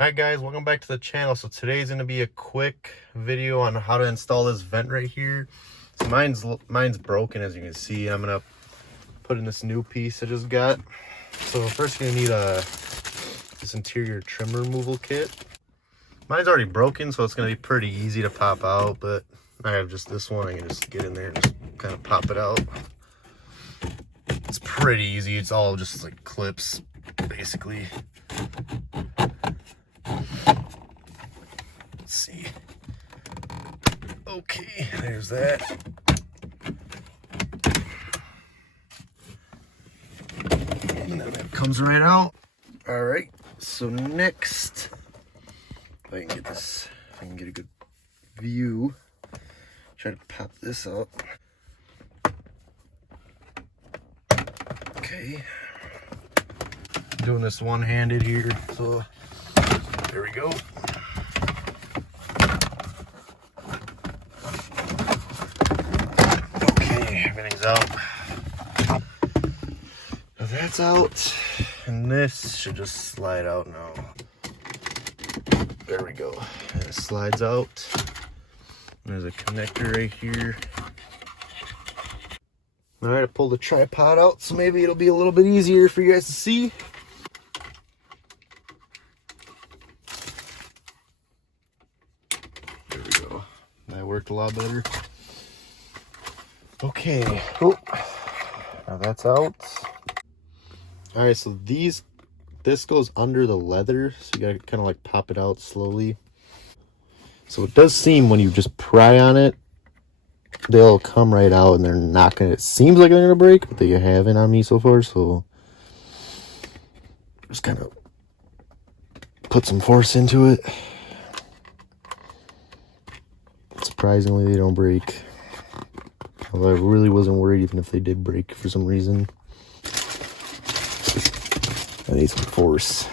Alright guys, welcome back to the channel. So today's going to be a quick video on how to install this vent right here. So mine's broken, as you can see. I'm going to put in this new piece I just got. So first you're going to need this interior trim removal kit. Mine's already broken, so it's going to be pretty easy to pop out, but I have just this one. I can just get in there and just kind of pop it out. It's pretty easy. It's all just like clips, basically. Let's see. Okay, there's that. And then that comes right out. All right, so next, if I can get this, if I can get a good view, try to pop this up. Okay, doing this one-handed here, so there we go. Okay, everything's out. Now that's out, and this should just slide out now. There we go. And it slides out. There's a connector right here. All right, I pulled the tripod out, so maybe it'll be a little bit easier for you guys to see. There we go. That worked a lot better. Okay. Oh, now that's out. All right, so this goes under the leather, so you gotta kind of like pop it out slowly. So it does seem when you just pry on it, they'll come right out and they're not gonna, it seems like they're gonna break, but they haven't on me so far, so just kind of put some force into it. Surprisingly, they don't break. Although I really wasn't worried even if they did break for some reason. I need some force.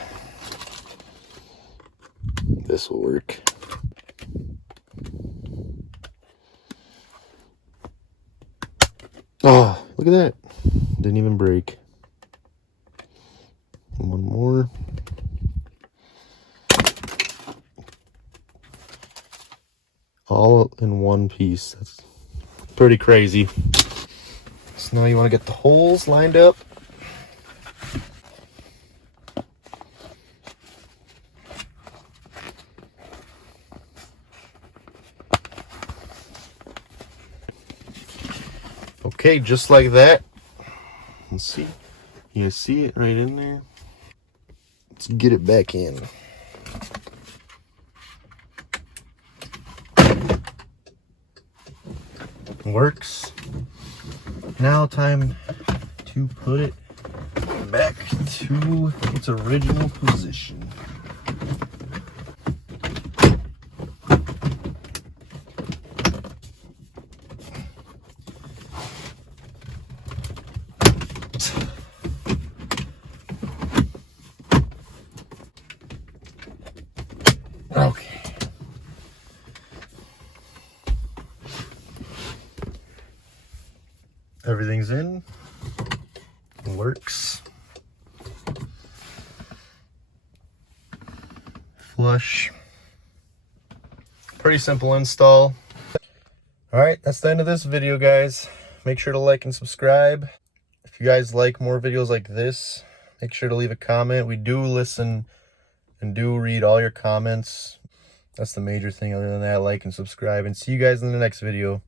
This will work. Oh, look at that. Didn't even break. One more. All in one piece. That's pretty crazy. So now you want to get the holes lined up. Okay, just like that. Let's see. You guys see it right in there? Let's get it back in. Works. Now time to put it back to its original position. Okay. Everything's in. It works. Flush. Pretty simple install. Alright, that's the end of this video, guys. Make sure to like and subscribe. If you guys like more videos like this, make sure to leave a comment. We do listen and do read all your comments. That's the major thing. Other than that, like and subscribe, and see you guys in the next video.